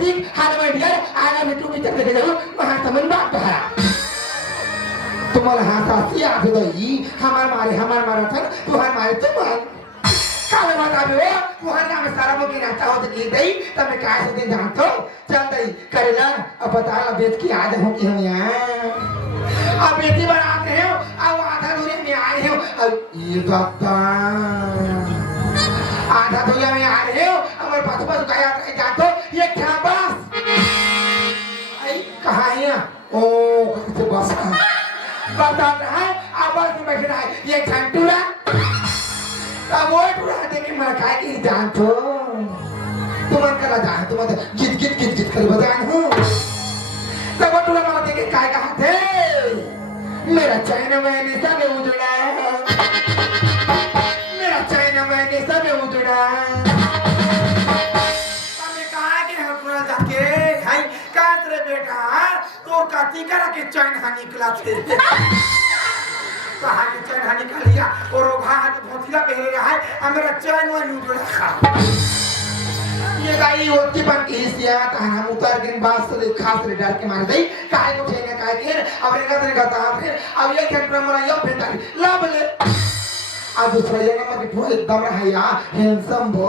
बेटी हाल में डियर आना बेटू भी तक लेके जाओ महासमन बात बहारा तुम्हारा हाथ आती आते तो ये हमार मारा था तुहार मारे तुम काले माता बे तुहार नाम सारा वो की नाता हो तो की दई तब मैं काय से दिन जानतो चल दई करेला अब बता ला बेट की आज हो कि हम यहाँ अब बेटी बनाते हैं अब आधा दूरी में आ रहे हो अब ये बाबा आधा दूरी में आ रहे हो हमारे पास का याद रह जातो ये क्या बस आई कहाँ है ओ किसे बस बता रहा है आवाज में बैठ रहा है ये घंटूरा अब वो टूरा देखे मर खाए की जान तो तुम करा जाए तुम गिट कर बजान हूँ तब वो टूरा मर देखे काय कहा थे मेरा चैन मैंने सब उजड़ा मेरा चैन मैंने सब उजड़ा तब कहा कि हम टूरा जाके खाई काट रे बेटा तो काटी करा के चैन हा निकला थे कहा कि चैन हा निकल लिया और वो हाथ भोंसला पहने रहा है मेरा चैन वो उजड़ा खा ये गाई होती बन के हिस्सा था हम उतर के बास से खास रे डाल के मार दई काय को ठेने काय के अब रे गदरे गता फिर अब ये खेत पर मरा यो फेंटा ला बोले अब दूसरा जगह में कि पूरा एकदम रहा या हैंडसम बो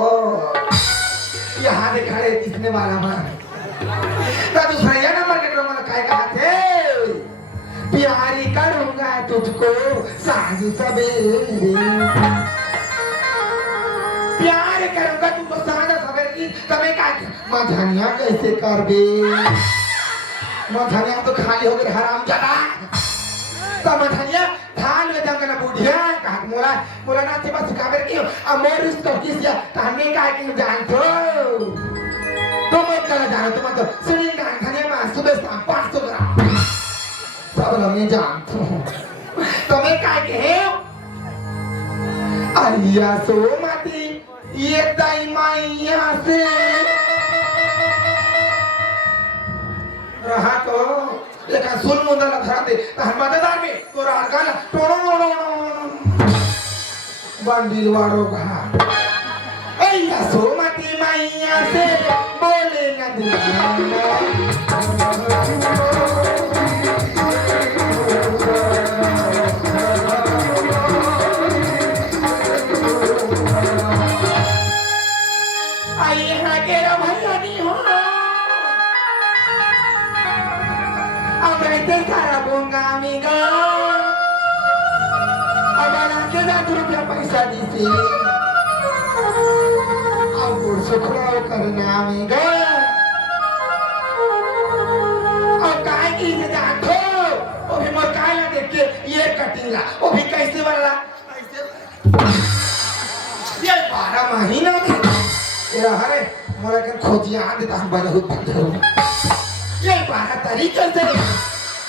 यहां दे खड़े किसने वाला मार तब दूसरा ये नंबर के ड्रामा काय कहा थे प्यारी करूंगा तुझको साँझ सवेरे प्यार करूंगा तुमको साँझ सवेरे की तमें क्या मझानिया कैसे कर बे मझानिया तो खाली हो गए हराम जादा तो मझानिया धान में जंगल बुढ़िया कहा मोला ना से बस काबर की अब मोर इस तो किस या तहने का कि जान तो तुम मत करा जानो तुम तो सुनी का खाने में सुबह शाम 500 ग्राम सब मैं जानता हूँ तुम्हें क्या कहे अरिया सो माती ये दाई माइया से रहा तो लेकिन सुन मुंडा ना धरा दे हम मददार में तो रागा ना टोनो बंदिल वारो कहा अरिया सो माती माइया से बोले न दिल amiga abang ke dah rupiah paisa di sini aku syukur karena amiga अब काय की जान हो वो भी मोर काय ला देख के ये कटिंग ला वो भी कैसे वाला ये 12 महीना में ये हरे मोरा के खोजिया देता हम बहुत बंदो ये 12 तरीके से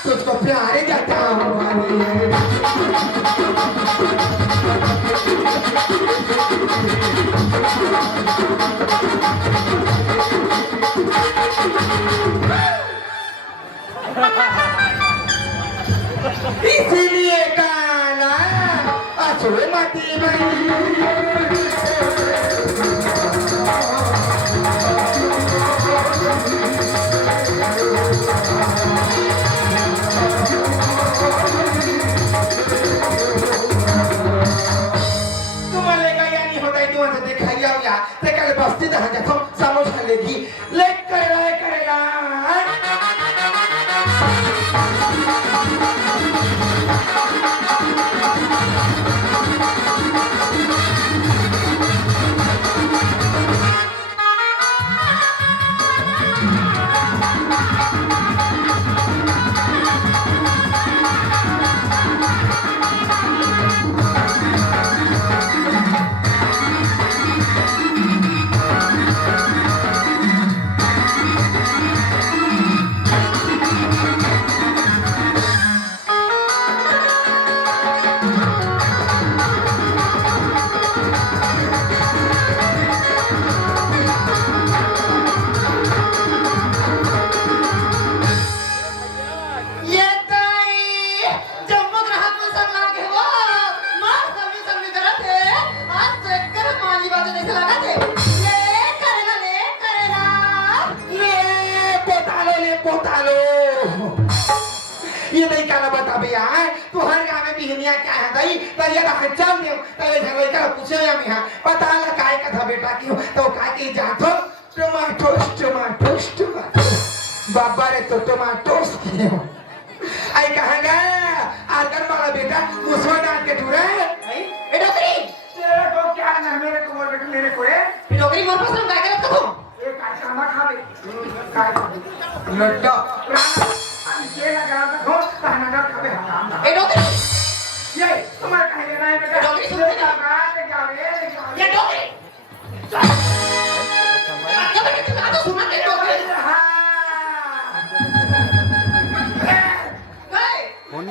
तुझको प्यारे जाता हूँ इसीलिए गाना असुर मती मियां क्या है दाई तो ये ना चल दियो तो ये झगड़े का पूछे या मियां पता ला काय का था बेटा क्यों तो काय की जातो टमाटो बाबा रे तो टमाटो क्यों आई कहांगा आकर वाला बेटा मुसवा डाल के टूरे ए डोकरी तेरे को क्या ना मेरे को बोल बेटा मेरे को है डोकरी मोर पास काय करत तू एक काटा मत खावे काय लड्डा ये लगा दो खाना ना खावे हम ए डोकरी ये तुम्हारा कहीं लेना है बेटा डोकरी सुन ले जा रे ये डोकरी सुना के डोकरी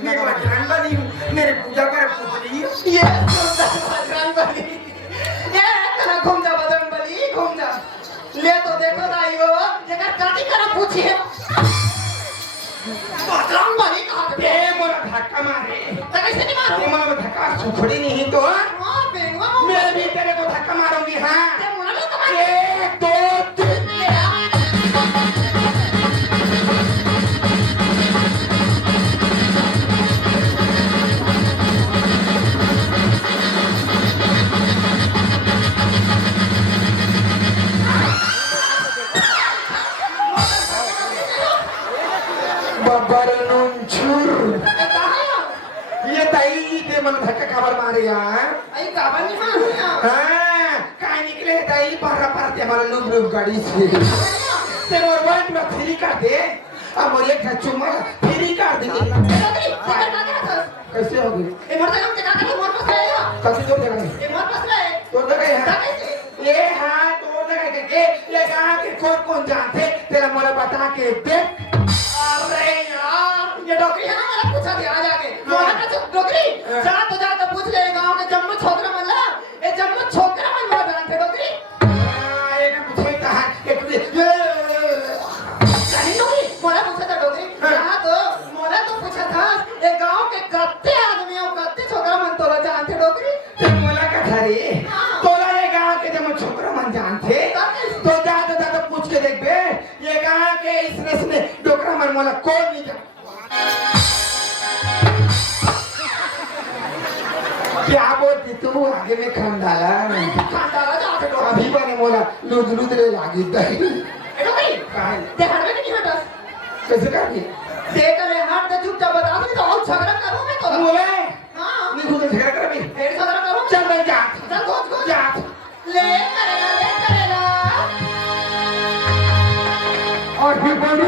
मेरे बजरंग बली मेरे पूजा कर पुतली ये बजरंग बली ये करा घूम जा बजरंग बली घूम जा ले तो देखो दाई हो जगह काटी करा पूछी है बजरंग बली कहां पे मोला धक्का मारे तो कैसे नहीं मारो मोला धक्का सुखड़ी नहीं तो हां बेंगवा मैं भी तेरे को धक्का मारूंगी हां ते मोला भी कमा 1 2 3 ये ताई ते मन धक्का खबर मारे यार आई काबा नहीं मारो हां काय निकले ताई पारा पार ते मला लुब गाड़ी से ते मोर वाट में फ्री कर दे अब मोर एक चुम्मा फ्री कर दे कैसे हो गई ए मोर काम ते का मोर पास आया कैसे तो जगह ए मोर पास है तो जगह है ये हां तो जगह के ये कहां के कौन जानते तेरा मोला बता के देख अरे यार ये डोकरी है ना मेरा पूछा दिया जाके मोहन का डोकरी जा तो पूछ ले गांव के जम्मू छोकरा मला ए जम्मू छोकरा मन मोला जानते डोकरी हां एक पूछे था एक नहीं डोकरी मोला पूछा था डोकरी हां तो मोला तो पूछा था ए गांव के कत्ते आदमी और कत्ते छोकरा मन तोला जानते डोकरी ते मोला का थारे तोला ये गांव के जब छोकरा मन जानते तो जा तो पूछ के देख बे ये गांव के इसने डोकरा मन मोला कौन नहीं जानता क्या बोलती तू आगे में खंडाला जाके डोकरी अभी बने मोला लूद रे लागी दही ए डोकरी काय ते हटवे नहीं हटस कैसे कर दी देख ले हाथ तो चुपचाप बता दे तो और झगड़ा करूं मैं तो मोले हां नहीं खुद झगड़ा कर भी फिर झगड़ा करूं चल मैं जा चल खोज जा ले करेगा और भी बोली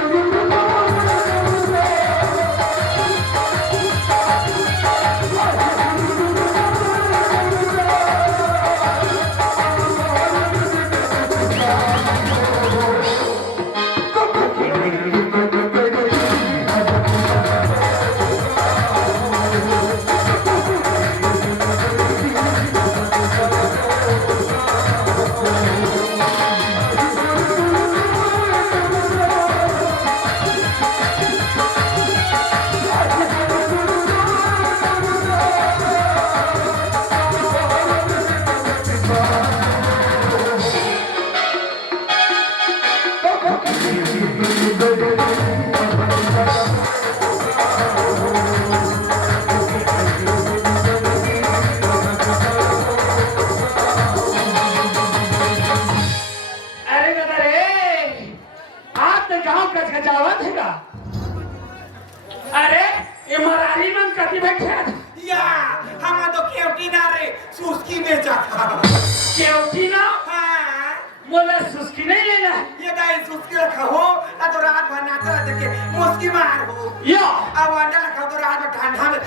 सुस्की में जाता केवटी ना हाँ मोला सुस्की नहीं लेना ये दाई सुस्की रखा हो ना तो रात भर नाचता रहते के मुस्की मार हो या अब अंडा रखा तो रात भर ठंडा में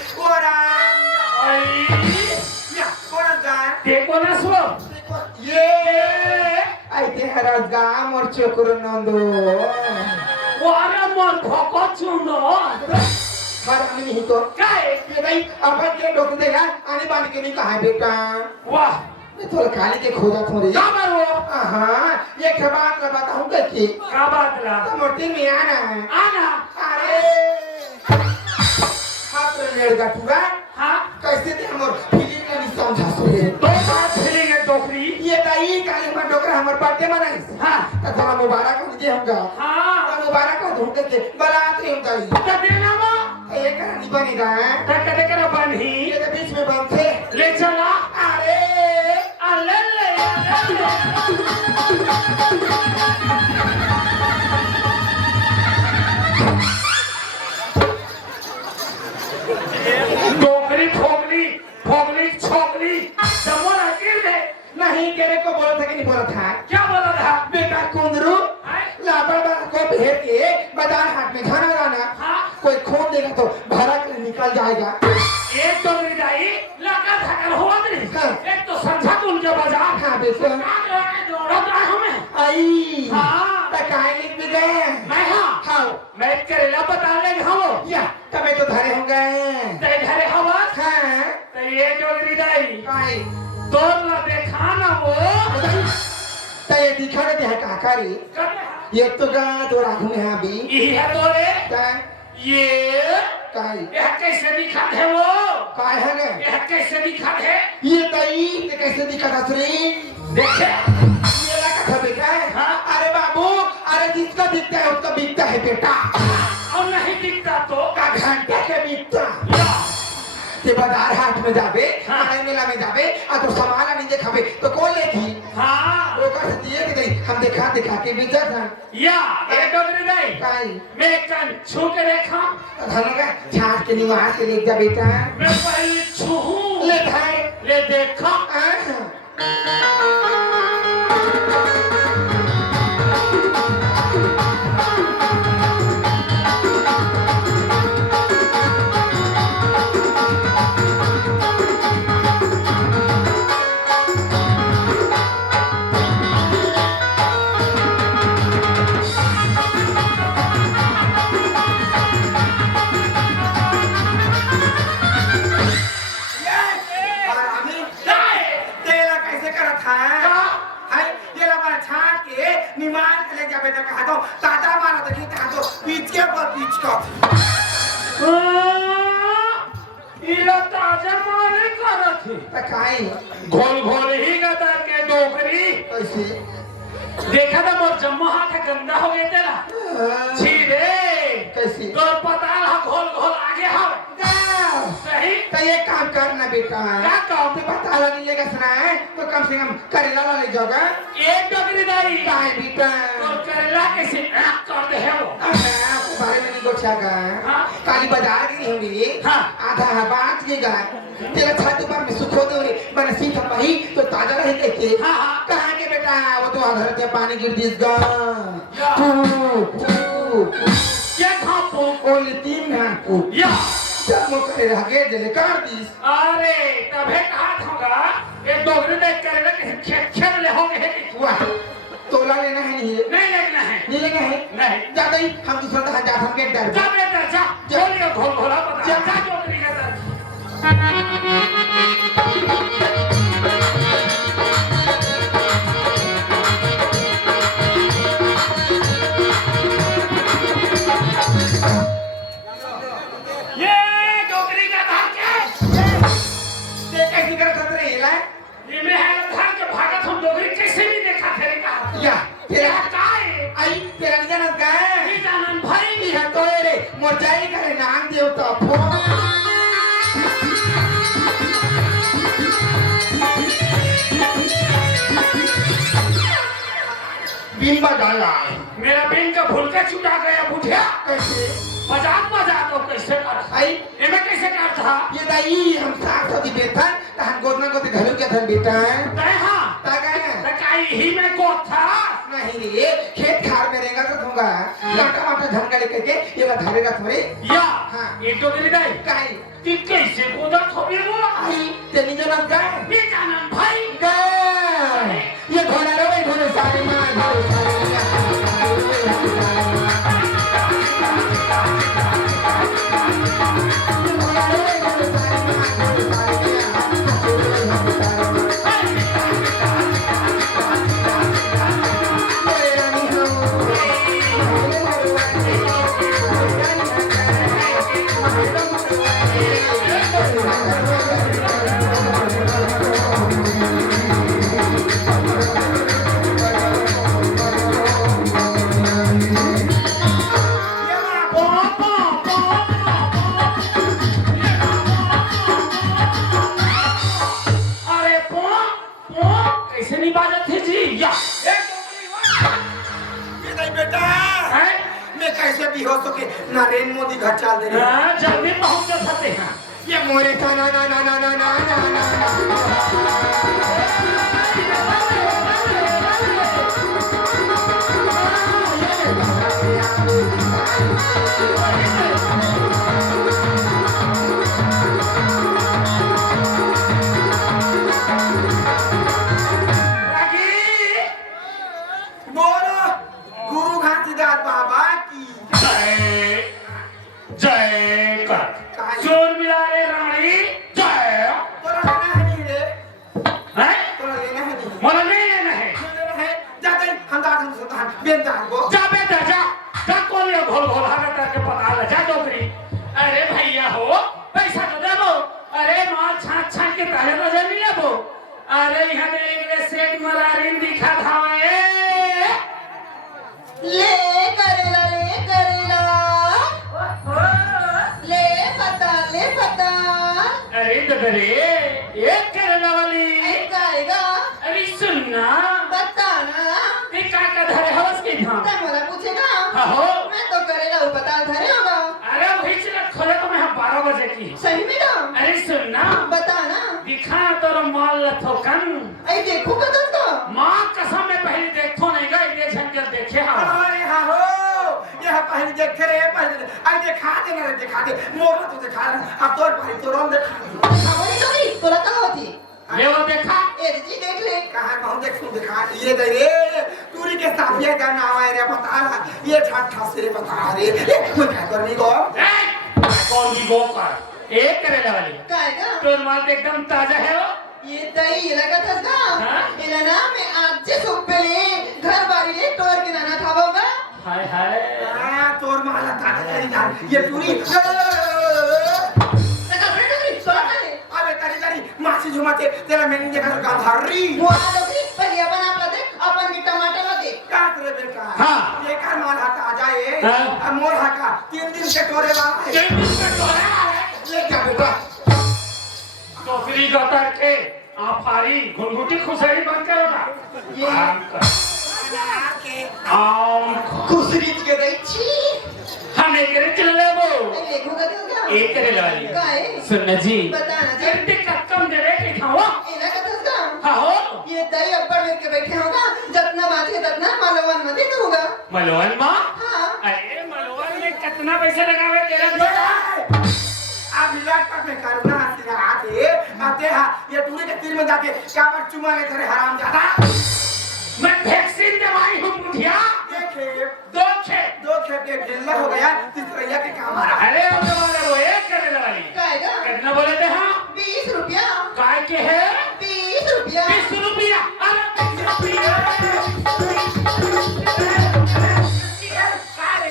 या कौन गाय देखो ना सो ये आई ते हरस गाम और चोकुर नंदो वारा मन भको चुनो हरामी नहीं तो काय ये दाई अपन के डोक देगा आने बाने के नहीं कहा बेटा वाह मैं थोड़ा खाने के खोजा थोड़ी का मारो हाँ ये खबार का बताऊँ कि का बात ला तो मूर्ति में आना है आना अरे हाथ में लेगा पूरा हाँ कैसे थे हम फीलिंग का नहीं समझा सोए दो बात खेलेंगे डोकरी ये ताई काली मां डोकरा हमारे बर्थडे मनाई हाँ तो थोड़ा मुबारक हो दे हमका हाँ मुबारक हो दूं के बारात ही हम ताई तो देना वो एक नहीं बनेगा करे करे बनी ये तो बीच में बनते ले चला अरे अले ले डोकरी फोगली फोगली छोकली समोर आके दे नहीं तेरे को बोला था कि नहीं बोला था क्या बोला था बेटा कुंदरू लाबर को भेज के बाजार हाट में खाना लाना हाँ कोई खोद देगा तो भरा के निकल जाएगा एक तो मेरी दाई लगा धक्का हुआ नहीं हाँ। एक तो समझा तू उनके बाजार हाँ बेटा हमें आई हाँ तकाई लिख भी गए मैं हाँ हाँ मैं करेला बता ले हम या तबे तो धरे होंगे तेरे घरे हवा हाँ तो ये जो मेरी दाई काई तो ना देखा ना वो तो ये दिखा दे है काकारी ये तो का तो राखू में हाँ भी ये है तो रे का ये काई कैसे दिखा है वो काय है गे ये कैसे दिखा है ये तई ये कैसे दिखा था श्री देखे ये लगा था बेटा हाँ? अरे बाबू अरे जिसका दिखता है उसका बिकता है बेटा और नहीं दिखता तो का घंटे के बिकता या ते बाजार हाट में जाबे हाँ। माने मेला में जाबे आ तो सामान नहीं देखाबे तो कौन लेगी हाँ वो कर दिए कि नहीं हम दिखा के बेचा था या एक डोगरी दाई काई मैं कल छू के देखा धनगा छाट के निवास से ले जा बेटा मैं पहले छू ले भाई ले देखा और अभी तेला कैसे करत है हाय ये ला मारा छाट के निमान के ले जाबे तो कहा तो ताता मारा तो की कहा तो पीछ के पर पीछ का इला ताजा मारे करत है तकाई घोल घोल ही गदा के डोगरी कैसे देखा था मोर जम्मू हाथ गंदा हो गया तेरा छी रे कैसे तो पता है घोल घोल आगे हो सही तो ये काम करना बेटा क्या काम तो बता ला नहीं लेगा सुना है तो कम से कम करेला ला ले जाओगा एक डोगरी दाई काय बेटा और करेला कैसे कर दे है वो आपके बारे में नहीं सोचागा हाँ? काली बाजार की नहीं होगी हाँ। आधा बात की गा तेरा छाती पर में सुखो दे रे मैंने सीधा पाई तो ताजा रहे देखे हाँ, हाँ। कहाँ के बेटा वो तो आधार के पानी गिर दिस गा या। क्या खापो ओनली 3 घंटे या जब वो करे रहे जले कर दिस अरे तबे कहा होगा ये डोगरी देख कर कैसे खेल ले हो गए वाह तोला लेना है नहीं नहीं लगना है नहीं लेना है नहीं ज्यादा ही हम दूसरा तो हजार हम के डर जा बेटा जा बोलिए घोल घोला बता जा डोगरी का दर्द ये डोगरी का दर्द ते कैसे कर सकते रे ला ये में है धर के भागत हम डोगरी कैसे नहीं देखा थे कहा या तेरा तेरा काय आई तेरा नहीं जानत का ये जानन भाई ई है तो रे मोचाई करे नाम देव तो फो बिंबा डाला मेरा बिन का भूलका छुटा गया बुढ़िया कैसे मजाक मजाक तो कैसे कर आई ये मैं कैसे कर था ये दाई हम साथ होती बेटा तहन गोदना को घलो के थन बेटा तय हाँ तागा तकाई ही में को था नहीं रे खेत खार में रहेगा तो दूंगा लाटा माटा झंगा लेकर के ये धारेगा थोड़े या हाँ। एक तो मेरी दाई काई कि कैसे गोदा थोड़ी वो आई तेनी जो नाम का ये जानन भाई का ये घोड़ा रे भाई घोड़े सारे मां घोड़े सारे बेटा हैं? मैं कैसे भी हो सके नरेंद्र मोदी घर चल दे रहे हाँ, जल्दी पहुंच जा सकते हैं ये मोरे का ना ना ना ना ना ना ना रागी बोलो गुरु घासीदास बाबा की जय जय कर चोर मिलाए रानी जय तोरा लेना है नहीं रे हैं? तोरा लेना है नहीं मोला नहीं लेना है लेना है जाते हम दादन सुल्तान बेंदान को जा बेटा जा कौन ये घोल घोल हाथ करके पका ले जा डोकरी अरे भैया हो पैसा तो दे दो अरे माल छाट छाट के पहले नजर नहीं लेबो अरे यहाँ पे एक सेठ मरारिन दिखा धावे ले करेला ले पता अरे दबरे एक करने वाली गाएगा अरे सुनना बताना ये का धरे हवस के ध्यान तब मोला पूछेगा हो मैं तो करेला पता धरे होगा अरे वही चला खोले तो मैं 12 बजे की सही में ना अरे सुनना बताना दिखा तोर माल लथोकन आई देखो कदम तो माँ कसम में पहले देखो नहीं गई ये झंझट देखे हाँ अरे हाँ हो ये पहले देखते रहे पहले आई दिखा दे ना दिखा दे मोर तो दिखा अब तोर भाई तो रोम दिखा खबर तो तोरा कहाँ होती ले वो देखा ए जी देख ले कहाँ कहूँ देख तू दिखा ये दे रे तूरी के साथ ये गाना आया रे बता ये ठाठ ठाठ से रे बता रे मैं क्या करनी को कौन की गो कर एक करे वाली गाएगा तोर माल एकदम ताजा है वो ये दही लगा था का हाँ? इला ना मैं आज से सुपले घर बारी ले टोर के नाना था होगा हाय हाय तोर माला ताजा तेरी जान ये तूरी तका फ्रेंड तोरा करे अबे तारी तारी मासी झुमाते तेरा मैंने देखा तो गाधारी वो आ लोगी पहले अपन आप ला दे अपन की टमाटर ला दे काट रे बेटा हाँ। ये कर माल हटा जाए हाँ। अब मोर हटा 3 दिन के टोरे वाला है कई दिन का टोरा ले जा बेटा टोकरी गता के आफारी घुंघुटी खुसरी बंद करो ना ये आम कर आम कर। कुसरी के दई छी हम एक करे चल ले वो आई देखो कदम का एक करे वाली काए सुन जी बताना जी जल्दी कम दे रे के खाओ इला कदम का हाँ हो ये दही अब्बड़ में के बैठे होगा जितना बाजे उतना मालवन मत ही होगा मलवन माँ हाँ अरे मलवन में कितना पैसा लगावे तेरा बेटा अब विराट पर में करुणा हसीना आके आते हा ये तूरी के तीर में जाके काबर चुमा ले तेरे हराम जादा मैं वैक्सीन दवाई हूँ मुठिया देखे दो खेप के खेलना हो गया तीसरा के काम आ रहा अरे हमने बोले वो एक करे वाली काएगा कितना बोले थे हाँ 20 रुपया काय के है 20 रुपया 20 रुपया अरे 20 रुपया कारे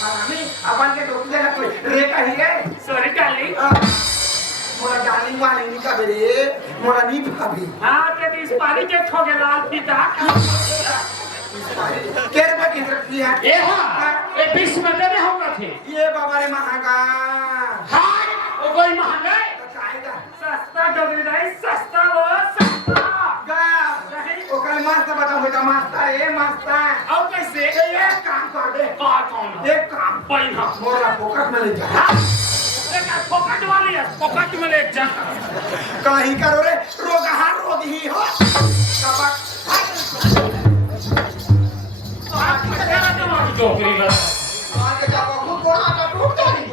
हरामी अपन के रोक देना कोई रे कही रे सॉरी डार्लिंग मोरा डार्लिंग वाली नहीं का बेरे मोरा नहीं भाभी हाँ ते इस पानी के ठोगे लाल पीता के रुपए की रखी है ये हाँ ये 20 में देने होगा थे ये बाबा रे महंगा हाँ वो कोई महंगा है तो कायदा सस्ता डोगरी दाई सस्ता वो सस्ता गा ओकल मस्त बता होता मस्ता ए मस्ता और कैसे एक काम कर दे कौन एक काम पहिना मोरा फोकट में ले जा पॉकेट वाली है पॉकेट में ले जा कहीं करो रे रोग हर रोग ही हो कपट डोगरी बस और के जाओ खुद को आटा टूट जानी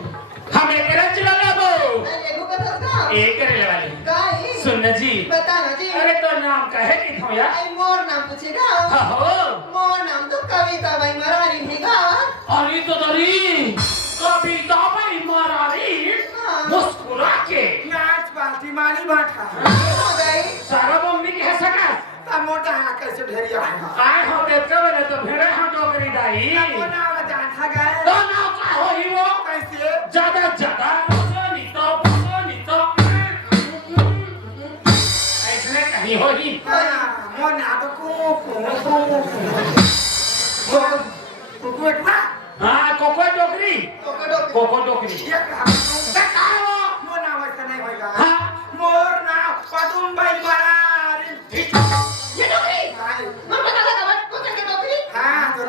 हम एक रच लगा वो आई देखो कदम का एक करे वाली काए सुन जी बताना जी अरे तो नाम का है कि थोया आई मोर नाम पूछेगा हाँ हो मोर नाम तो कविता भाई मरारी हैगा अरे तो दरी कविता भाई मारारी मुस्कुरा के नाच बाल्टी मानी भाटा हो गई सारा बम्बी की है सका ता मोटा है कैसे ढेरिया है काय हो देव का बोले तो भेड़े हाँ डोगरी दाई मोना वाला जान था गए तो नाम का हो ही वो कैसे ज्यादा नहीं तो ऐसने कहीं हो ही मोना तो को हाँ कोको डोगरी कोको डोगरी ये काय हो मोना वैसा नहीं होगा हाँ मोर नाम पदुम भाई मरारी ये डोगरी हाय मैं बता लगा कौन सा डोगरी हाँ तो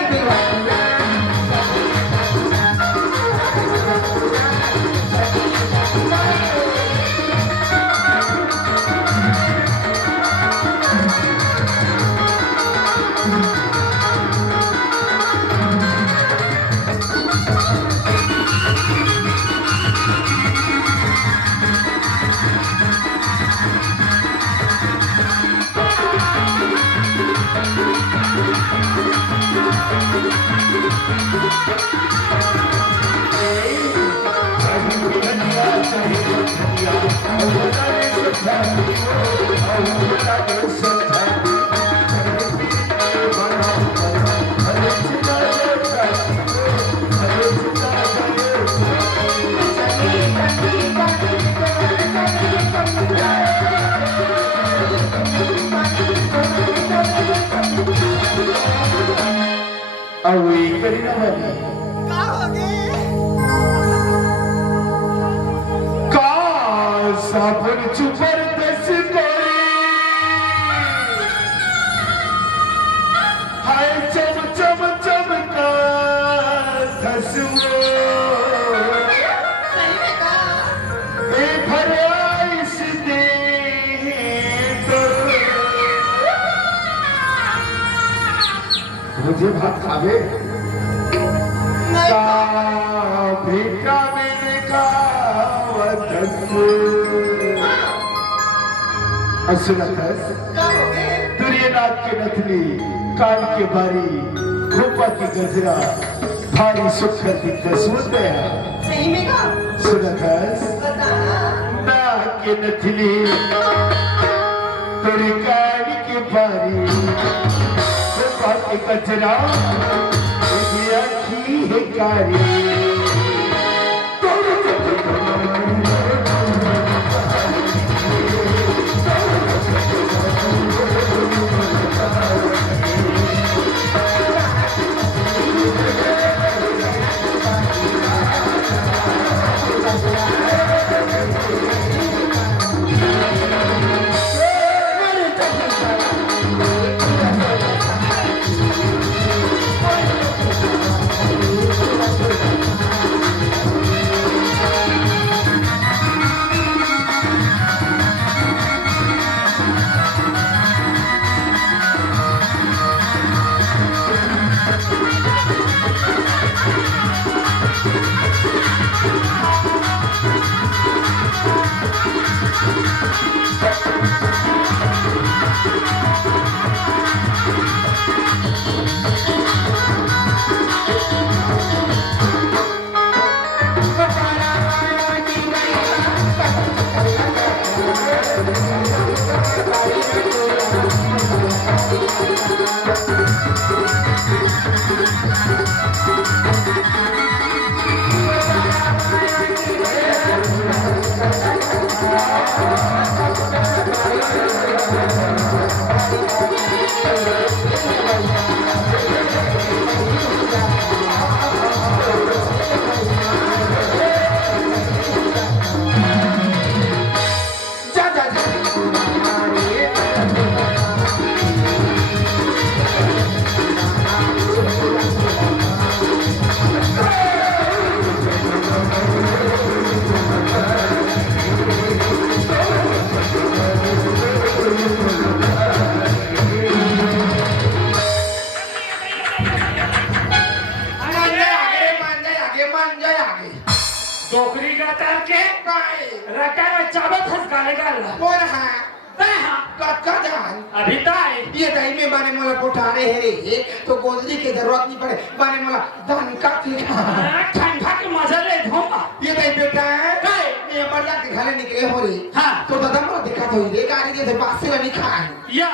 अवळी करीना वाली का हो गए का साबुन चुपर दस कोरी हाय चम चम चमका धसवो सही में का ए फराइश दे तो मुझे भात खावे नहीं का भिका में खावत असुरकस का हो गए दुर्यनाथ के नथनी कान के बारी खोपा की गजरा भारी सुखर की कसूर गया सही में का सुनकस बता नाक के नथनी तेरी कान की बारी खोपा की गजरा तेरी आँखी है कारी डोकरी का तार के रटा में चाबत हंस गाले गाला कोण हा तहा कक्का जान अभी ताई ये दही में बाने मला पोठारे है रे तो गोदरी की जरूरत नहीं पड़े बाने मला दान का थी ठंडा के मजा ले धोमा ये दही बेटा काय ये मर्दा के घरे निकले हो रे हाँ तो दादा मला देखा तो रे गाड़ी के पास से नहीं खाए या